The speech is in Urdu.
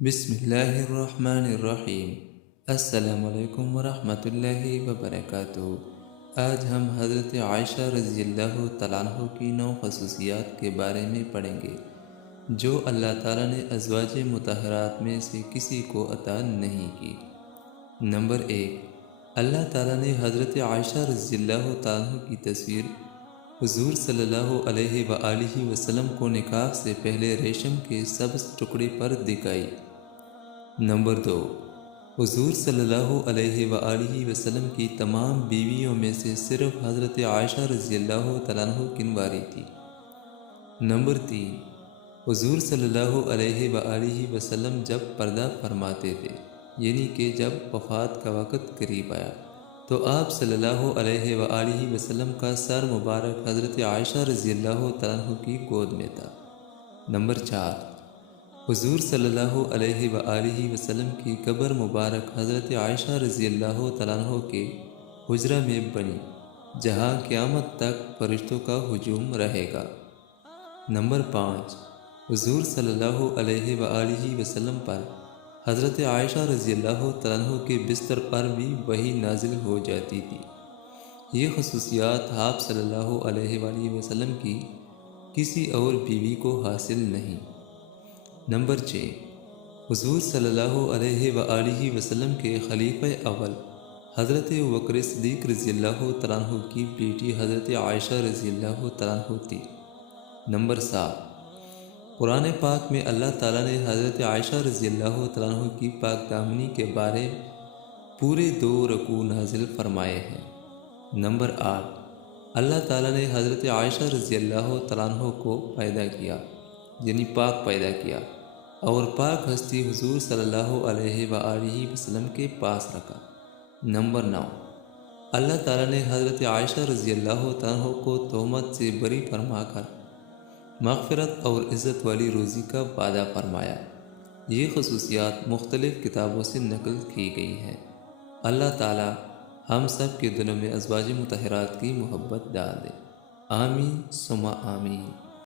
بسم اللہ الرحمن الرحیم۔ السلام علیکم ورحمۃ اللہ وبرکاتہ۔ آج ہم حضرت عائشہ رضی اللہ تعالیٰ عنہ کی 9 خصوصیات کے بارے میں پڑھیں گے جو اللہ تعالیٰ نے ازواج مطہرات میں سے کسی کو عطا نہیں کی۔ نمبر 1، اللہ تعالیٰ نے حضرت عائشہ رضی اللہ تعالیٰ عنہ کی تصویر حضور صلی اللہ علیہ وآلہ وسلم کو نکاح سے پہلے ریشم کے سبز ٹکڑے پر دکھائی۔ نمبر 2، حضور صلی اللہ علیہ وآلہ وسلم کی تمام بیویوں میں سے صرف حضرت عائشہ رضی اللہ تعالیٰ عنہ کنواری تھی۔ نمبر 3، حضور صلی اللہ علیہ وآلہ وسلم جب پردہ فرماتے تھے، یعنی کہ جب وفات کا وقت قریب آیا تو آپ صلی اللہ علیہ وآلہ وسلم کا سر مبارک حضرت عائشہ رضی اللہ تعالیٰ عنہ کی گود میں تھا۔ نمبر 4، حضور صلی اللہ علیہ وآلہ وسلم کی قبر مبارک حضرت عائشہ رضی اللہ تعالیٰ عنہ کے حجرہ میں بنی، جہاں قیامت تک فرشتوں کا ہجوم رہے گا۔ نمبر 5، حضور صلی اللہ علیہ وآلہ وسلم پر حضرت عائشہ رضی اللہ تعالیٰ عنہ کے بستر پر بھی وحی نازل ہو جاتی تھی۔ یہ خصوصیات آپ صلی اللہ علیہ وآلہ وسلم کی کسی اور بیوی کو حاصل نہیں۔ نمبر 6، حضور صلی اللہ علیہ وآلہ وسلم کے خلیفہ اول حضرت ابوبکر صدیق رضی اللہ تعالیٰ عنہ کی بیٹی حضرت عائشہ رضی اللہ تعالیٰ عنہ تھی۔ نمبر 7، قرآن پاک میں اللہ تعالیٰ نے حضرت عائشہ رضی اللہ تعالیٰ عنہ کی پاک دامنی کے بارے پورے 2 رکوع نازل فرمائے ہیں۔ نمبر 8، اللہ تعالیٰ نے حضرت عائشہ رضی اللہ تعالیٰ عنہ کو پیدا کیا، یعنی پاک پیدا کیا، اور پاک ہستی حضور صلی اللہ علیہ وآلہ وسلم کے پاس رکھا۔ نمبر 9، اللہ تعالیٰ نے حضرت عائشہ رضی اللہ تعالیٰ عنہ کو تہمت سے بری فرما کر مغفرت اور عزت والی روزی کا وعدہ فرمایا۔ یہ خصوصیات مختلف کتابوں سے نقل کی گئی ہیں۔ اللہ تعالیٰ ہم سب کے دلوں میں ازواج مطہرات کی محبت ڈال دے۔ آمین ثم آمین۔